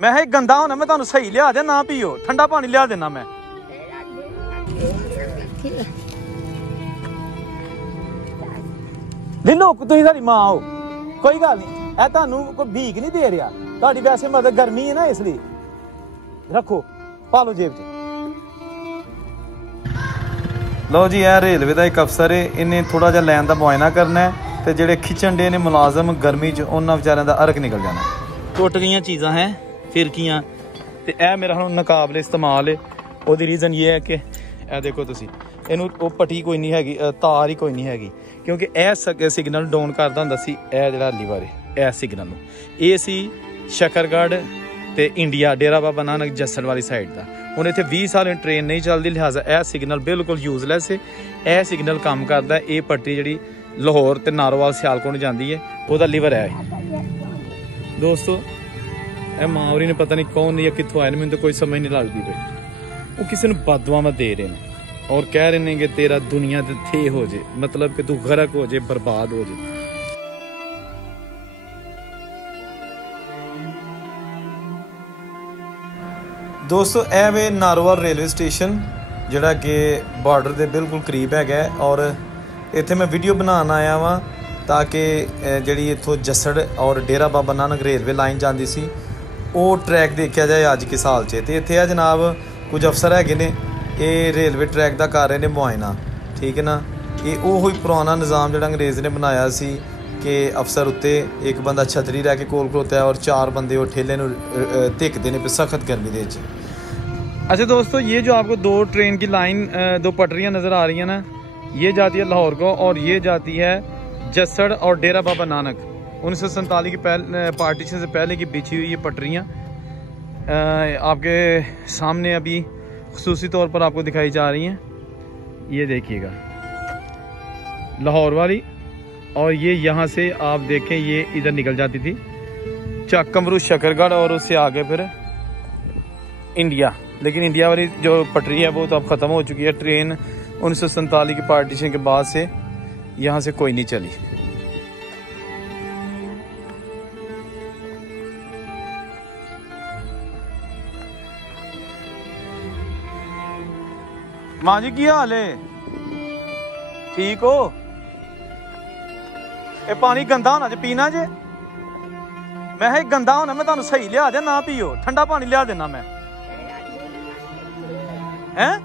मैं गंदा होना मैं तुहानू सही लिया दे ना पीओ ठंडा पानी लिया देना मैं दिलो तुसीं साडी मां हो कोई गल नहीं ए तुहानू कोई भीख नहीं दे रहा तुहाडी वैसे मतलब गर्मी है ना इसलिए रखो पा लो जेब च लो जी यह रेलवे का एक अफसर है इन्हें थोड़ा जिहा लैन का मुआयना करना है तो जेडे खिचन डे ने मुलाजम गर्मी च उन्होंने बेचारियों का अर्क निकल जाना टुट गई चीज़ां हैं फिरकियां तो यह मेरा हम नाकाबले इस्तेमाल है वो रीज़न ये है कि यह देखो तुसी इनू पट्टी कोई नहीं हैगी तार ही कोई नहीं हैगी क्योंकि यह सिग्नल डाउन करता हुंदा सी यह जिहड़ा लीवर है यह सिग्नल ये सी शकरगढ़ ते इंडिया डेरा बाबा नानक जस्सड़ वाली साइड का हुण इत्थे 20 साल ट्रेन नहीं चलती लिहाजा यह सिग्नल बिल्कुल यूजलैस है यह सिग्नल काम करता है ये पट्टी जिहड़ी लाहौर ते नारोवाल सियालकोट जाती है वह लीवर है दोस्तों यह मावरी ने पता नहीं कौन या कितों आए मैंने तो कोई समझ नहीं लगती भाई वो किसी ने बददुआवां दे रहे हैं और कह रहे हैं कि तेरा दुनिया ते थे हो जाए मतलब कि तू गरक हो जाए बर्बाद हो जाए दोस्तों यह वे नारोवाल रेलवे स्टेशन जिहड़ा कि बॉर्डर के बिल्कुल करीब है और इत्थे मैं वीडियो बनाने आया वहाँ ताकि जिहड़ी इत्थों जस्सड़ और डेरा बाबा नानक रेलवे लाइन जाती सी वो ट्रैक देखा जाए अज के साल च तो इत्थे जनाब कुछ अफसर है ने ये रेलवे ट्रैक का कर रहे हैं मुआयना ठीक है ना ये वो पुराना निज़ाम जो अंग्रेज़ ने बनाया सी कि अफसर उत्ते एक बंदा छतरी रह के कोल खड़ोता है और 4 बंदे वो ठेले धिकते हैं सख्त गर्मी के। अच्छा दोस्तों ये जो आपको 2 ट्रेन की लाइन 2 पटरियाँ नज़र आ रही हैं ना ये जाती है लाहौर को और ये जाती है जस्सड़ और डेरा बाबा नानक 1947 की पार्टीशन से पहले की बिछी हुई ये पटरियाँ आपके सामने अभी खुसूसी तौर पर आपको दिखाई जा रही हैं। ये देखिएगा लाहौर वाली और ये यहाँ से आप देखें ये इधर निकल जाती थी चक्कमरू शकरगढ़ और उससे आगे फिर इंडिया लेकिन इंडिया वाली जो पटरी है वो तो अब ख़त्म हो चुकी है। ट्रेन 1947 की पार्टीशन के बाद से यहाँ से कोई नहीं चली। मां जी की हाल है ठीक हो ये पानी गंदा होना जे पीना जे मैं गंदा होना मैं तुहानू सही लिया दे ना पीओ ठंडा पानी लिया देना मैं हैं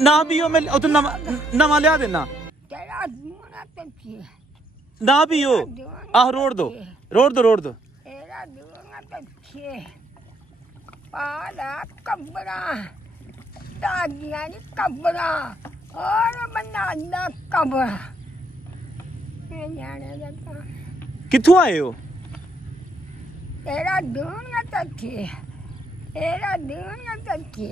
ना पियो मैं नवा लिया देना ना पियो आह रोड दो कब्बरा दागियां दी कब्बरा और बनाना कब्बरा किथों आए हो तेरा दूंगा तथी तेरा दूंगा तथी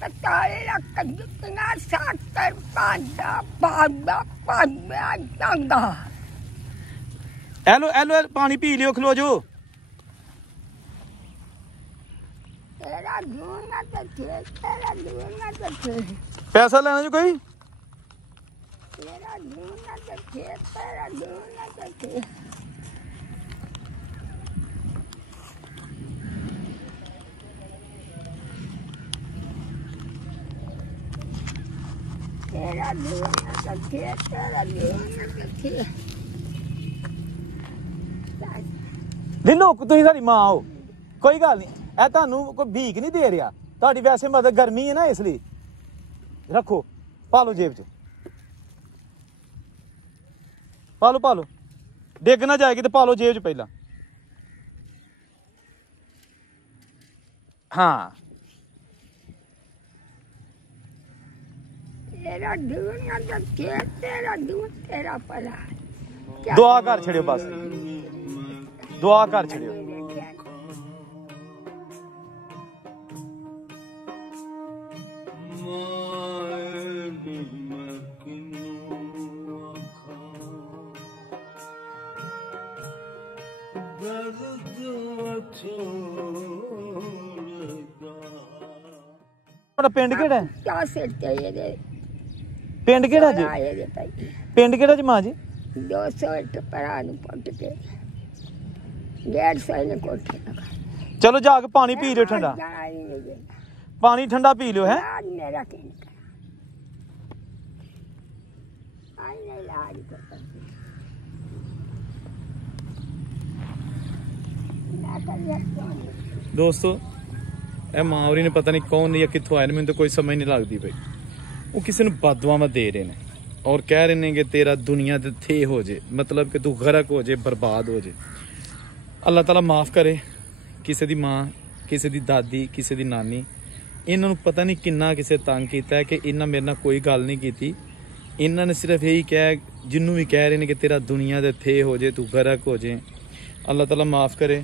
ताले लक जितना साकर पांडा पांडा पांडा दंगा हेलो हेलो पानी पी लियो खलो जो तेरा दूंगा तथी पैसा लेना जो कोई तेरा दूंगा तथी दिलो तुसीं साडी मां हो कोई गल नहीं ए तुहानू कोई भीख नहीं दे रहा तुहाडी वैसे मतलब गर्मी है ना इसलिए रखो पा लो जेब च पा लो डिग ना जाएगी तो पा लो जेब च पहला हाँ तेरा दूंगा तेरा दूं तेरा पला दुआ कर छड़ियो बस दुआ कर छड़ियो पिंड केड़ा है क्या सिरते ये पिंड केड़ा जी पिंड केड़ा जी मां जी 200 परा नु पट के 150 ने कोठे लगा। चलो जाके पानी पी लियो ठंडा, जाना ही नहीं देना। पानी ठंडा पी लियो है। आज मेरा क्या नहीं करा। आई नहीं लाज करता। ना कर दोस्तों ਇਹ ਮਾਂ ਹੋਰੀ ਨੇ ਪਤਾ ਨਹੀਂ ਕੌਣ ਜਾਂ ਕਿੱਥੋਂ ਆਏ ਨੇ, ਮੈਨੂੰ ਤਾਂ ਕੋਈ ਸਮਝ ਨਹੀਂ ਲੱਗਦੀ ਪਈ। ਉਹ ਕਿਸੇ ਨੂੰ ਬਦਦੁਆਵਾਂ ਦੇ ਰਹੇ ਨੇ ਔਰ ਕਹਿ ਰਹੇ ਨੇ ਕਿ ਤੇਰਾ ਦੁਨੀਆ ਤੇ ਥੇ ਹੋ ਜੇ, ਮਤਲਬ ਕਿ ਤੂੰ ਗਰਕ ਹੋ ਜੇ, ਬਰਬਾਦ ਹੋ ਜੇ। ਅੱਲਾਹ ਤਾਲਾ ਮਾਫ ਕਰੇ ਕਿਸੇ ਦੀ ਮਾਂ, ਕਿਸੇ ਦੀ ਦਾਦੀ, ਕਿਸੇ ਦੀ ਨਾਨੀ। ਇਹਨਾਂ ਨੂੰ ਪਤਾ ਨਹੀਂ ਕਿੰਨਾ ਕਿਸੇ ਤੰਗ ਕੀਤਾ ਹੈ ਕਿ ਇਹਨਾਂ ਮੇਰੇ ਨਾਲ ਕੋਈ ਗੱਲ ਨਹੀਂ ਕੀਤੀ। ਇਹਨਾਂ ਨੇ ਸਿਰਫ ਇਹੀ ਕਿਹਾ, ਜਿਹਨੂੰ ਵੀ ਕਹਿ ਰਹੇ ਨੇ ਕਿ ਤੇਰਾ ਦੁਨੀਆ ਦੇ ਥੇ ਹੋ ਜੇ, ਤੂੰ ਗਰਕ ਹੋ ਜੇ। ਅੱਲਾਹ ਤਾਲਾ ਮਾਫ ਕਰੇ।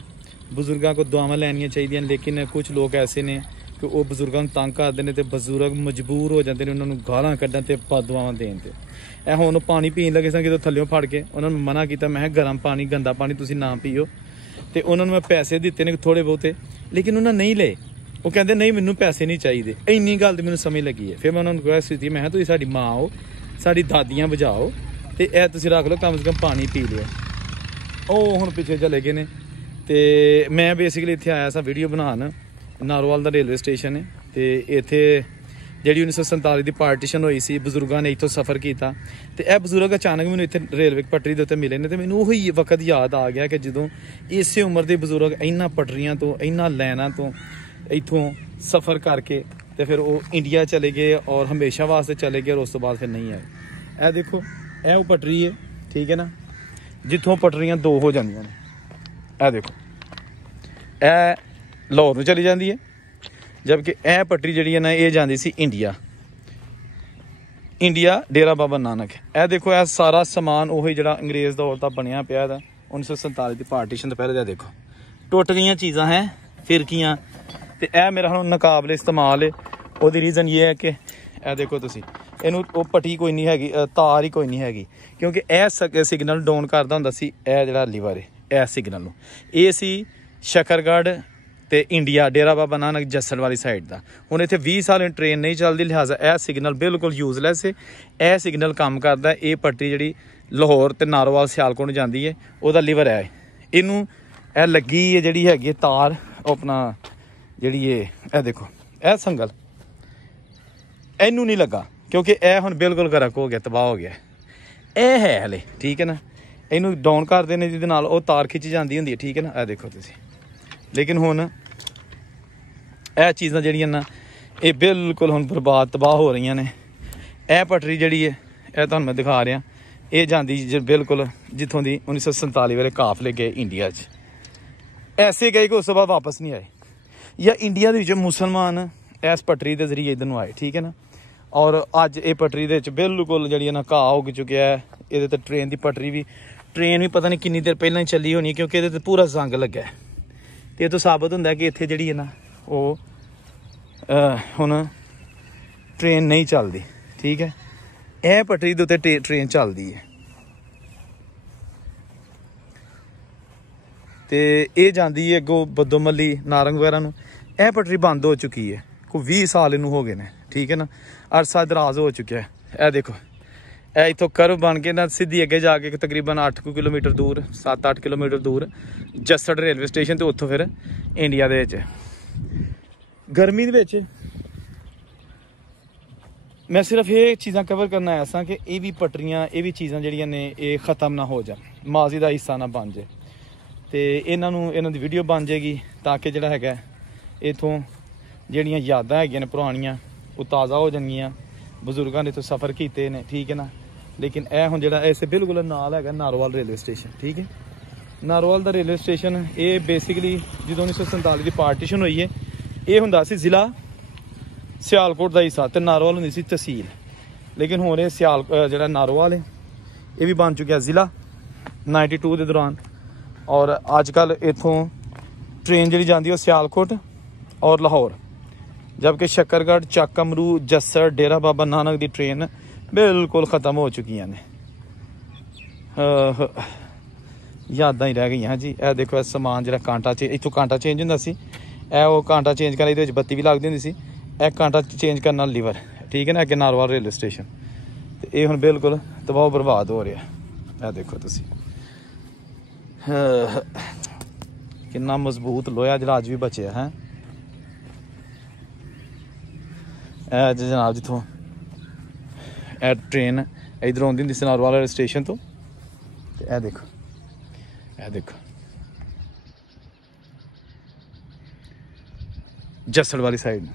ਬਜ਼ੁਰਗਾਂ ਕੋ ਦੁਆਵਾਂ ਲੈਣੀਆਂ ਚਾਹੀਦੀਆਂ, ਲੇਕਿਨ ਕੁਝ ਲੋਕ ਐਸੇ ਨੇ ਕਿ ਉਹ ਬਜ਼ੁਰਗਾਂ ਨੂੰ ਤੰਗ ਕਰਦੇ ਨੇ ਤੇ ਬਜ਼ੁਰਗ ਮਜਬੂਰ ਹੋ ਜਾਂਦੇ ਨੇ ਉਹਨਾਂ ਨੂੰ ਗਾਲਾਂ ਕੱਢਣ ਤੇ ਬਦਦੁਆਵਾਂ ਦੇਣ ਤੇ। ਇਹ ਹੁਣ ਪਾਣੀ ਪੀਣ ਲੱਗੇ ਸਾਂ ਕਿਤੋਂ ਥੱਲਿਓਂ ਫੜ ਕੇ, ਉਹਨਾਂ ਨੂੰ ਮਨਾ ਕੀਤਾ, ਮੈਂ ਕਿਹਾ ਗਰਮ ਪਾਣੀ, ਗੰਦਾ ਪਾਣੀ ਤੁਸੀਂ ਨਾ ਪੀਓ। ਤੇ ਉਹਨਾਂ ਨੂੰ ਮੈਂ ਪੈਸੇ ਦਿੱਤੇ ਨੇ ਥੋੜੇ ਬਹੁਤੇ, ਲੇਕਿਨ ਉਹਨਾਂ ਨਹੀਂ ਲਏ। ਉਹ ਕਹਿੰਦੇ ਨਹੀਂ ਮੈਨੂੰ ਪੈਸੇ ਨਹੀਂ ਚਾਹੀਦੇ। ਇੰਨੀ ਗੱਲ ਤੇ ਮੈਨੂੰ ਸਮਝ ਲੱਗੀ ਹੈ। ਫਿਰ ਮੈਂ ਉਹਨਾਂ ਨੂੰ ਰਿਕੁਐਸਟ ਕੀਤੀ, ਮੈਂ ਕਿਹਾ ਤੁਸੀਂ ਸਾਡੀ ਮਾਂ ਹੋ, ਸਾਡੀ ਦਾਦੀਆਂ ਬਜਾਓ ਤੇ ਇਹ ਤੁਸੀਂ ਰੱਖ ਲਓ, ਕਮ ਸੇ ਕਮ ਪਾਣੀ ਪੀ ਲਿਓ। ਉਹ ਹੁਣ ਪਿੱਛੇ ਚਲੇ ਗਏ ਨੇ। ਤੇ ਮੈਂ ਬੇਸਿਕਲੀ ਇੱਥੇ ਆਇਆ ਸਾਂ ਵੀਡੀਓ ਬਣਾਉਣ। ਨਾਰੋਵਾਲ ਦਾ ਰੇਲਵੇ ਸਟੇਸ਼ਨ ਹੈ ਤੇ ਇੱਥੇ ਜਿਹੜੀ 1947 ਦੀ ਪਾਰਟੀਸ਼ਨ ਹੋਈ ਸੀ, ਬਜ਼ੁਰਗਾਂ ਨੇ ਇੱਥੋਂ ਸਫ਼ਰ ਕੀਤਾ ਤੇ ਇਹ ਬਜ਼ੁਰਗ ਅਚਾਨਕ ਮੈਨੂੰ ਇੱਥੇ ਰੇਲਵੇ ਪਟੜੀ ਦੇ ਉੱਤੇ ਮਿਲੇ ਨੇ ਤੇ ਮੈਨੂੰ ਉਹੀ ਵਕਤ ਯਾਦ ਆ ਗਿਆ ਕਿ ਜਦੋਂ ਇਸੇ ਉਮਰ ਦੇ ਬਜ਼ੁਰਗ ਇਹਨਾਂ ਪਟੜੀਆਂ ਤੋਂ, ਇਹਨਾਂ ਲਾਈਨਾਂ ਤੋਂ ਇੱਥੋਂ ਸਫ਼ਰ ਕਰਕੇ ਤੇ ਫਿਰ ਉਹ ਇੰਡੀਆ ਚਲੇ ਗਏ ਔਰ ਹਮੇਸ਼ਾ ਵਾਸਤੇ ਚਲੇ ਗਏ ਔਰ ਉਸ ਤੋਂ ਬਾਅਦ ਫਿਰ ਨਹੀਂ ਆਏ। ਇਹ ਦੇਖੋ, ਇਹ ਉਹ ਪਟੜੀ ਹੈ, ਠੀਕ ਹੈ ਨਾ, ਜਿੱਥੋਂ ਪਟੜੀਆਂ ਦੋ ਹੋ ਜਾਂਦੀਆਂ ਨੇ। ਇਹ ਦੇਖੋ, ਇਹ ਲਾਹੌਰ ਨੂੰ ਚਲੀ ਜਾਂਦੀ ਹੈ, ਜਦਕਿ ਇਹ ਪਟੜੀ ਜਿਹੜੀ ਹੈ ਨਾ ਇਹ ਜਾਂਦੀ ਸੀ ਇੰਡੀਆ ਡੇਰਾ ਬਾਬਾ ਨਾਨਕ। ਇਹ ਦੇਖੋ, ਇਹ ਸਾਰਾ ਸਮਾਨ ਉਹੀ ਜਿਹੜਾ ਅੰਗਰੇਜ਼ ਦੌਰ ਦਾ ਬਣਿਆ ਪਿਆ ਇਹਦਾ 1947 ਦੀ ਪਾਰਟੀਸ਼ਨ ਤੋਂ ਪਹਿਲੇ ਦਾ। ਦੇਖੋ ਟੁੱਟ ਗਈਆਂ ਚੀਜ਼ਾਂ ਹੈ, ਫਿਰਕੀਆਂ। ਤੇ ਇਹ ਮੇਰਾ ਹੁਣ ਨਕਾਬਲੇ ਇਸਤੇਮਾਲ ਹੈ। ਉਹਦੀ ਰੀਜ਼ਨ ਇਹ ਹੈ ਕਿ ਇਹ ਦੇਖੋ ਤੁਸੀਂ, ਇਹਨੂੰ ਉਹ ਪੱਟੀ ਕੋਈ ਨਹੀਂ ਹੈਗੀ, ਤਾਰ ਹੀ ਕੋਈ ਨਹੀਂ ਹੈਗੀ, ਕਿਉਂਕਿ ਇਹ ਸਿਗਨਲ ਡਾਊਨ ਕਰਦਾ ਹੁੰਦਾ ਸੀ। ਇਹ ਜਿਹੜਾ ਲੀਵਰ ਹੈ ਇਹ ਸਿਗਨਲ ਨੂੰ, ਇਹ ਸੀ ਸ਼ਕਰਗੜ੍ਹ ਤੇ ਇੰਡੀਆ ਡੇਰਾ ਬਾਬਾ ਨਾਨਕ ਜੱਸੜ ਵਾਲੀ ਸਾਈਡ ਦਾ। ਹੁਣ ਇੱਥੇ 20 ਸਾਲ ਟ੍ਰੇਨ ਨਹੀਂ ਚੱਲਦੀ, ਲਿਹਾਜ਼ਾ ਇਹ ਸਿਗਨਲ ਬਿਲਕੁਲ ਯੂਜ਼ਲੈਸ ਹੈ। ਇਹ ਸਿਗਨਲ ਕੰਮ ਕਰਦਾ। ਇਹ ਪੱਟੀ ਜਿਹੜੀ ਲਾਹੌਰ ਤੇ ਨਾਰੋਵਾਲ ਸਿਆਲਕੋਟ ਨੂੰ ਜਾਂਦੀ ਹੈ, ਉਹਦਾ ਲੀਵਰ ਹੈ। ਇਹਨੂੰ ਇਹ ਲੱਗੀ ਹੈ ਜਿਹੜੀ ਹੈਗੀ ਤਾਰ, ਆਪਣਾ ਜਿਹੜੀ ਇਹ ਦੇਖੋ, ਇਹ ਸੰਗਲ ਇਹਨੂੰ ਨਹੀਂ ਲੱਗਾ ਕਿਉਂਕਿ ਇਹ ਹੁਣ ਬਿਲਕੁਲ ਗਰਕ ਹੋ ਗਿਆ, ਤਬਾਹ ਹੋ ਗਿਆ। ਇਹ ਹੈ ਹਲੇ, ਠੀਕ ਹੈ ਨਾ। ਇਹਨੂੰ ਡਾਊਨ ਕਰਦੇ ਨੇ ਜਿਹਦੇ ਨਾਲ ਉਹ ਤਾਰ ਖਿੱਚ ਜਾਂਦੀ ਹੁੰਦੀ ਹੈ, ਠੀਕ ਹੈ ਨਾ। ਇਹ ਦੇਖੋ ਤੁਸੀਂ, ਲੇਕਿਨ ਹੁਣ ਇਹ ਚੀਜ਼ਾਂ ਜਿਹੜੀਆਂ ਨਾ ਇਹ ਬਿਲਕੁਲ ਹੁਣ ਬਰਬਾਦ, ਤਬਾਹ ਹੋ ਰਹੀਆਂ ਨੇ। ਇਹ ਪਟੜੀ ਜਿਹੜੀ ਹੈ ਇਹ ਤੁਹਾਨੂੰ ਮੈਂ ਦਿਖਾ ਰਿਹਾ, ਇਹ ਜਾਂਦੀ ਬਿਲਕੁਲ ਜਿੱਥੋਂ ਦੀ 1947 ਵੇਲੇ ਕਾਫਲੇ ਗਏ ਇੰਡੀਆ 'ਚ, ਐਸੇ ਗਏ ਕਿ ਉਸ ਤੋਂ ਬਾਅਦ ਵਾਪਸ ਨਹੀਂ ਆਏ। ਜਾਂ ਇੰਡੀਆ ਦੇ ਵਿੱਚ ਮੁਸਲਮਾਨ ਇਸ ਪਟੜੀ ਦੇ ਜ਼ਰੀਏ ਇੱਧਰ ਨੂੰ ਆਏ, ਠੀਕ ਹੈ ਨਾ। ਔਰ ਅੱਜ ਇਹ ਪਟੜੀ ਦੇ ਵਿੱਚ ਬਿਲਕੁਲ ਜਿਹੜੀ ਹੈ ਨਾ ਘਾਹ ਹੋ ਚੁੱਕਿਆ ਹੈ। ਇਹਦੇ ਤੇ ਟ੍ਰੇਨ ਦੀ ਪਟੜੀ ਵੀ, ਟ੍ਰੇਨ ਵੀ ਪਤਾ ਨਹੀਂ ਕਿੰਨੀ ਦੇਰ ਪਹਿਲਾਂ ਹੀ ਚੱਲੀ ਹੋਣੀ, ਕਿਉਂਕਿ ਇਹਦੇ ਤੇ ਪੂਰਾ ਜ਼ੰਗ ਲੱਗਾ ਹੈ। ਤੇ ਇਹ ਤੋਂ ਸਾਬਤ ਹੁੰਦਾ ਕਿ ਇੱਥੇ ਜਿਹੜੀ ਹੈ ਨਾ ਉਹ ਹੁਣ ਟ੍ਰੇਨ ਨਹੀਂ ਚੱਲਦੀ, ਠੀਕ ਹੈ। ਇਹ ਪਟੜੀ ਦੇ ਉੱਤੇ ਟ੍ਰੇਨ ਚੱਲਦੀ ਹੈ ਤੇ ਇਹ ਜਾਂਦੀ ਹੈ ਅੱਗੋਂ ਬੱਦੋਮੱਲੀ, ਨਾਰੰਗ ਵਗੈਰਾ ਨੂੰ। ਇਹ ਪਟੜੀ ਬੰਦ ਹੋ ਚੁੱਕੀ ਹੈ, ਕੋਈ 20 ਸਾਲ ਇਹਨੂੰ ਹੋ ਗਏ ਨੇ, ਠੀਕ ਹੈ ਨਾ। ਅਰਸਾ ਦਰਾਜ਼ ਹੋ ਚੁੱਕਿਆ ਹੈ। ਇਹ ਦੇਖੋ, ਇਹ ਇੱਥੋਂ ਕਰਵ ਬਣ ਕੇ ਨਾ ਸਿੱਧੀ ਅੱਗੇ ਜਾ ਕੇ ਤਕਰੀਬਨ 8 ਕਿਲੋਮੀਟਰ ਦੂਰ, 7-8 ਕਿਲੋਮੀਟਰ ਦੂਰ ਜੱਸੜ ਰੇਲਵੇ ਸਟੇਸ਼ਨ ਤੇ ਉੱਥੋਂ ਫਿਰ ਇੰਡੀਆ ਦੇ ਵਿੱਚ। ਗਰਮੀ ਦੇ ਵਿੱਚ ਮੈਂ ਸਿਰਫ ਇਹ ਚੀਜ਼ਾਂ ਕਵਰ ਕਰਨਾ ਆਇਆ ਸਾਂ ਕਿ ਇਹ ਵੀ ਪਟੜੀਆਂ, ਇਹ ਵੀ ਚੀਜ਼ਾਂ ਜਿਹੜੀਆਂ ਨੇ ਇਹ ਖ਼ਤਮ ਨਾ ਹੋ ਜਾਣ, ਮਾਜ਼ੀ ਦਾ ਹਿੱਸਾ ਨਾ ਬਣ ਜਾਏ ਤੇ ਇਹਨਾਂ ਦੀ ਵੀਡੀਓ ਬਣ ਜਾਏਗੀ ਤਾਂ ਕਿ ਜਿਹੜਾ ਹੈਗਾ ਇੱਥੋਂ ਜਿਹੜੀਆਂ ਯਾਦਾਂ ਹੈਗੀਆਂ ਨੇ ਪੁਰਾਣੀਆਂ ਉਹ ਤਾਜ਼ਾ ਹੋ ਜਾਣਗੀਆਂ। ਬਜ਼ੁਰਗਾਂ ਨੇ ਇੱਥੋਂ ਸਫ਼ਰ ਕੀਤੇ ਨੇ, ਠੀਕ ਹੈ ਨਾ। ਲੇਕਿਨ ਇਹ ਹੁਣ ਜਿਹੜਾ ਇਸੇ ਬਿਲਕੁਲ ਨਾਲ ਹੈਗਾ ਨਾਰੋਵਾਲ ਰੇਲਵੇ ਸਟੇਸ਼ਨ, ਠੀਕ ਹੈ। ਨਾਰੋਵਾਲ ਦਾ ਰੇਲਵੇ ਸਟੇਸ਼ਨ ਇਹ ਬੇਸਿਕਲੀ ਜਦੋਂ 1947 ਦੀ ਪਾਰਟੀਸ਼ਨ ਹੋਈ ਹੈ, ਇਹ ਹੁੰਦਾ ਸੀ ਜ਼ਿਲ੍ਹਾ ਸਿਆਲਕੋਟ ਦਾ ਹਿੱਸਾ ਤੇ ਨਾਰੋਵਾਲ ਹੁੰਦੀ ਸੀ ਤਹਿਸੀਲ। ਲੇਕਿਨ ਹੁਣ ਇਹ ਜਿਹੜਾ ਨਾਰੋਵਾਲ ਹੈ ਇਹ ਵੀ ਬਣ ਚੁੱਕਿਆ ਜ਼ਿਲ੍ਹਾ 92 ਦੇ ਦੌਰਾਨ। ਔਰ ਅੱਜ ਕੱਲ੍ਹ ਇੱਥੋਂ ਟ੍ਰੇਨ ਜਿਹੜੀ ਜਾਂਦੀ ਉਹ ਸਿਆਲਕੋਟ ਔਰ ਲਾਹੌਰ, ਜਦਕਿ ਸ਼ੱਕਰਗੜ੍ਹ, ਚੱਕ ਅਮਰੂ, ਜੱਸੜ, ਡੇਰਾ ਬਾਬਾ ਨਾਨਕ ਦੀ ਟ੍ਰੇਨ ਬਿਲਕੁਲ ਖ਼ਤਮ ਹੋ ਚੁੱਕੀਆਂ ਨੇ। ਯਾਦਾਂ ਹੀ ਰਹਿ ਗਈਆਂ ਜੀ। ਇਹ ਦੇਖੋ, ਇਹ ਸਮਾਨ ਜਿਹੜਾ ਕਾਂਟਾ ਇੱਥੋਂ ਕਾਂਟਾ ਚੇਂਜ ਹੁੰਦਾ ਸੀ, ਇਹ ਉਹ ਕਾਂਟਾ ਚੇਂਜ ਕਰਨ, ਇਹਦੇ ਵਿੱਚ ਬੱਤੀ ਵੀ ਲੱਗਦੀ ਹੁੰਦੀ ਸੀ। ਇਹ ਕਾਂਟਾ ਚੇਂਜ ਕਰਨ ਨਾਲ ਲੀਵਰ, ਠੀਕ ਹੈ ਨਾ। ਅੱਗੇ ਨਾਰੋਵਾਲ ਰੇਲਵੇ ਸਟੇਸ਼ਨ ਤੇ ਇਹ ਹੁਣ ਬਿਲਕੁਲ ਤਬਾਹ ਬਰਬਾਦ ਹੋ ਰਿਹਾ। ਇਹ ਦੇਖੋ ਤੁਸੀਂ, कितना मजबूत लोहा जहाज भी बचे है। जनाब जितों ट्रेन इधर आती होंगी नारोवाल वाले स्टेशन तो यह देखो, यह देखो जसड़ वाली साइड,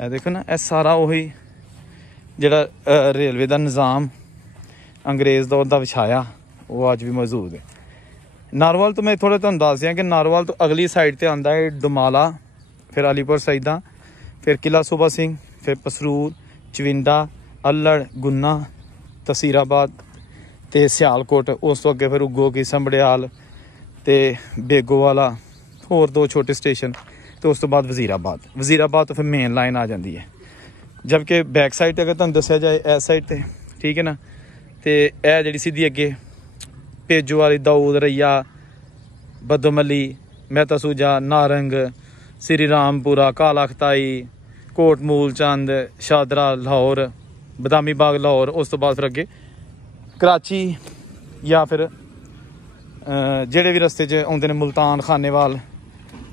यह देखो ना, यह सारा वही जिहड़ा रेलवे का निज़ाम अंग्रेज़ दौर का विछाया वो अज भी मौजूद है। नारोवाल तो मैं थोड़ा तुहानूं दस दियां कि नारोवाल तो अगली साइड ते आंदा है डुमाला, फिर अलीपुर सईदा, फिर किला सूबा सिंह, फिर पसरूर, चविंडा, अल्लड़, गुन्ना, तसीराबाद ते सियालकोट। उस तो अगे फिर उग्गो की संबड़ियाल ते बेगोवाला, होर 2 छोटे स्टेशन, तो उस तो बाद वजीराबाद तो फिर मेन लाइन आ जाती है। जबकि बैक साइड अगर तुहानूं दस्सिया जाए इस साइड ते, ठीक है ना, तो यह जी सीधी अगे भेजो वाली, दाऊद, रैया, बदोमली, मेहता सूजा, नारंग, श्री रामपुरा, काला खताई, कोट मूल चंद, शादरा लाहौर, बदामी बाग लाहौर। उस तो बाद फिर अगे कराची या फिर जेड़े भी रस्ते च आते हैं मुल्तान, खानेवाल,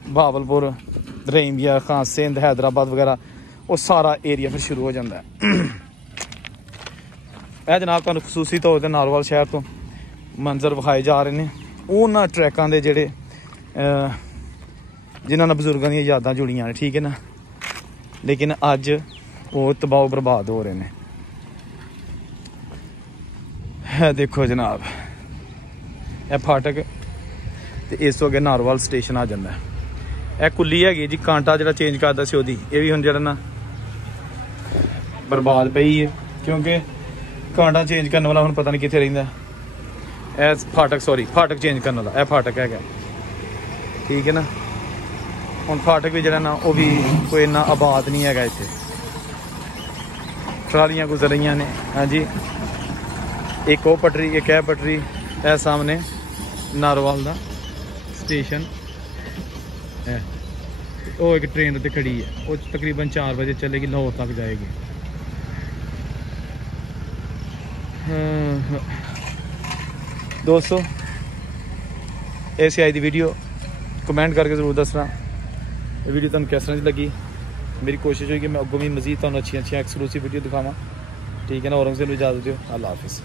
बहावलपुर, रहीमिया खां, सिंध, हैदराबाद वगैरह, वो सारा एरिया फिर शुरू हो जाता है। यह जनाब तुहानूं खसूसी तौर पर नारोवाल शहर तो मंजर विखाए जा रहे हैं उन्होंने ट्रैकों के जोड़े जिन्होंने बजुर्गों दी यादां जुड़ियां ने, ठीक है ना, लेकिन अज वो तबाह बर्बाद हो रहे हैं। है देखो जनाब यह फाटक तो इस तो अगे नारोवाल स्टेशन आ जाता है। यह कुली हैगी जी, कांटा जो चेंज करता सी ओदी, ये भी हुण जिहड़ा ना बर्बाद पई है, क्योंकि कांटा चेंज करने वाला हुण पता नहीं कित्थे रहिंदा। यह फाटक, सॉरी फाटक चेंज करने वाला यह फाटक है, ठीक है ना। हुण फाटक भी जिहड़ा ना वो भी कोई इन्ना आबाद नहीं है इत्थे, ट्रालियां गुजर रही ने। हाँ जी, एक वो पटरी, एक है पटरी, यह सामने नारोवाल का स्टेशन है। वो एक ट्रेन उत्ते खड़ी है, वो तकरीबन 4 बजे चलेगी, लाहौर तक जाएगी। दोस्तों ऐसी आई दी वीडियो कमेंट करके जरूर दसना वीडियो तुहानूं किस तरह लगी। मेरी कोशिश होगी कि मैं अगों भी मजीद तुहानूं अच्छी एक्सक्लूसिव वीडियो दिखावां, ठीक है ना। और हमसे इजाज़त दिओ, अल्लाह हाफिज़।